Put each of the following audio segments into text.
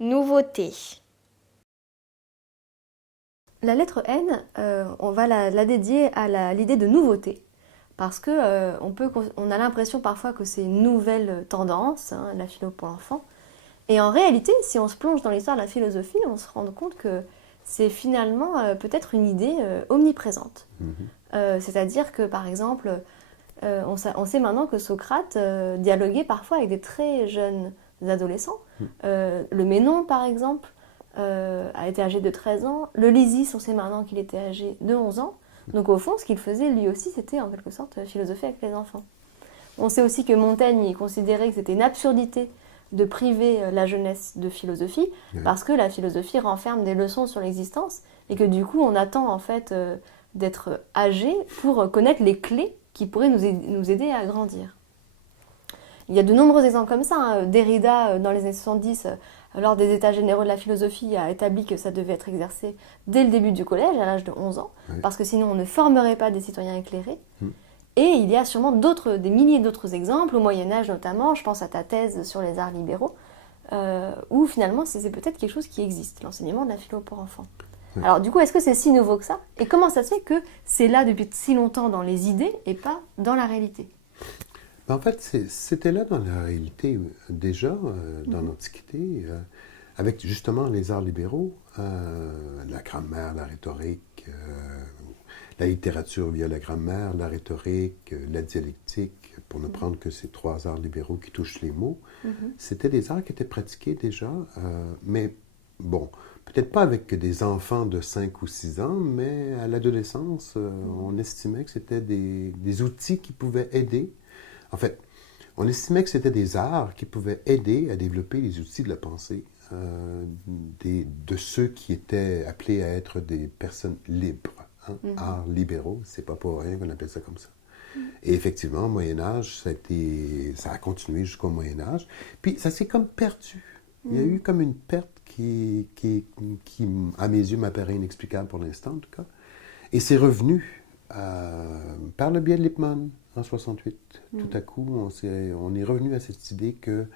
Nouveauté. La lettre N, on va la dédier à l'idée de nouveauté. Parce que on a l'impression parfois que c'est une nouvelle tendance, hein, la philo pour l'enfant. Et en réalité, si on se plonge dans l'histoire de la philosophie, on se rend compte que c'est finalement peut-être une idée omniprésente. C'est-à-dire que, par exemple, on sait maintenant que Socrate dialoguait parfois avec des très jeunes adolescents. Le Ménon, par exemple, a été âgé de 13 ans. Le Lysis, on sait maintenant qu'il était âgé de 11 ans. Donc au fond, ce qu'il faisait lui aussi, c'était en quelque sorte philosopher avec les enfants. On sait aussi que Montaigne il considérait que c'était une absurdité de priver la jeunesse de philosophie, parce que la philosophie renferme des leçons sur l'existence, et que du coup on attend en fait d'être âgé pour connaître les clés qui pourraient nous aider à grandir. Il y a de nombreux exemples comme ça. Hein. Derrida, dans les années 70, lors des états généraux de la philosophie, a établi que ça devait être exercé dès le début du collège, à l'âge de 11 ans, parce que sinon on ne formerait pas des citoyens éclairés. Et il y a sûrement des milliers d'autres exemples, au Moyen-Âge notamment, je pense à ta thèse sur les arts libéraux, où finalement c'est peut-être quelque chose qui existe, l'enseignement de la philo pour enfants. Alors du coup, est-ce que c'est si nouveau que ça? Et comment ça se fait que c'est là depuis si longtemps dans les idées et pas dans la réalité? En fait, c'était là dans la réalité déjà, dans l'Antiquité, avec justement les arts libéraux, la grammaire, la rhétorique, la littérature via la grammaire, la rhétorique, la dialectique, pour ne prendre que ces trois arts libéraux qui touchent les mots. C'était des arts qui étaient pratiqués déjà, mais bon, peut-être pas avec des enfants de 5 ou 6 ans, mais à l'adolescence, on estimait que c'était des outils qui pouvaient aider. En fait, on estimait que c'était des arts qui pouvaient aider à développer les outils de la pensée de ceux qui étaient appelés à être des personnes libres. Hein? Arts libéraux, c'est pas pour rien qu'on appelle ça comme ça. Et effectivement, au Moyen-Âge, ça a continué jusqu'au Moyen-Âge. Puis ça s'est comme perdu. Il y a eu comme une perte qui à mes yeux, m'apparaît inexplicable pour l'instant, en tout cas. Et c'est revenu par le biais de Lippmann en 68. Tout à coup, on est revenu à cette idée que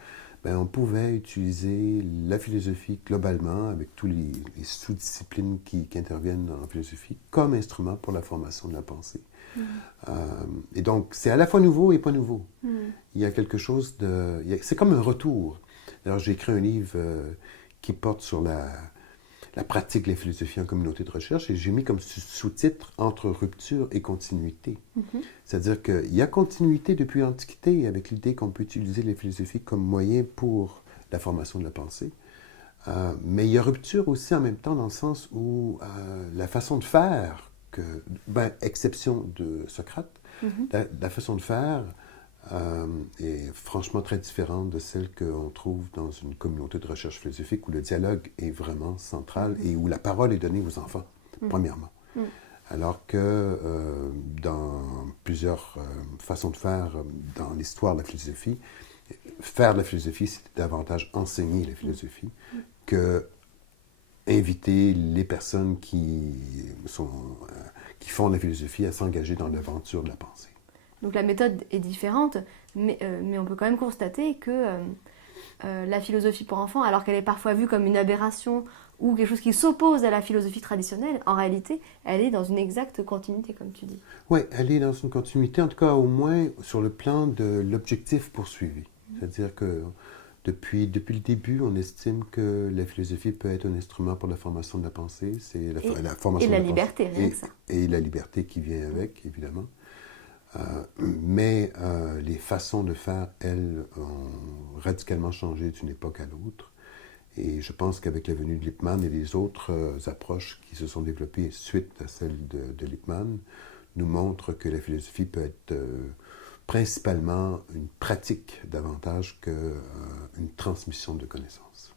on pouvait utiliser la philosophie globalement, avec tous les sous-disciplines qui interviennent en philosophie, comme instrument pour la formation de la pensée. Et donc, c'est à la fois nouveau et pas nouveau. Il y a quelque chose de... C'est comme un retour. Alors, j'ai écrit un livre qui porte sur la pratique de la philosophie en communauté de recherche, et j'ai mis comme sous-titre « Entre rupture et continuité ». C'est-à-dire qu'il y a continuité depuis l'Antiquité avec l'idée qu'on peut utiliser la philosophie comme moyen pour la formation de la pensée. Mais il y a rupture aussi en même temps dans le sens où la façon de faire, exception de Socrate, la façon de faire est franchement très différente de celle qu'on trouve dans une communauté de recherche philosophique où le dialogue est vraiment central et où la parole est donnée aux enfants, premièrement. Alors que dans plusieurs façons de faire dans l'histoire de la philosophie, faire de la philosophie, c'est davantage enseigner la philosophie que inviter les personnes qui font de la philosophie à s'engager dans l'aventure de la pensée. Donc la méthode est différente, mais on peut quand même constater que la philosophie pour enfants, alors qu'elle est parfois vue comme une aberration ou quelque chose qui s'oppose à la philosophie traditionnelle, en réalité, elle est dans une exacte continuité, comme tu dis. Oui, elle est dans une continuité, en tout cas au moins sur le plan de l'objectif poursuivi. C'est-à-dire que depuis le début, on estime que la philosophie peut être un instrument pour la formation de la pensée. C'est la formation et la de la liberté, pensée. rien que ça. Et la liberté qui vient avec, évidemment. Mais les façons de faire, elles, ont radicalement changé d'une époque à l'autre. Et je pense qu'avec la venue de Lippmann et les autres approches qui se sont développées suite à celle de Lippmann, nous montrent que la philosophie peut être principalement une pratique davantage qu'une transmission de connaissances.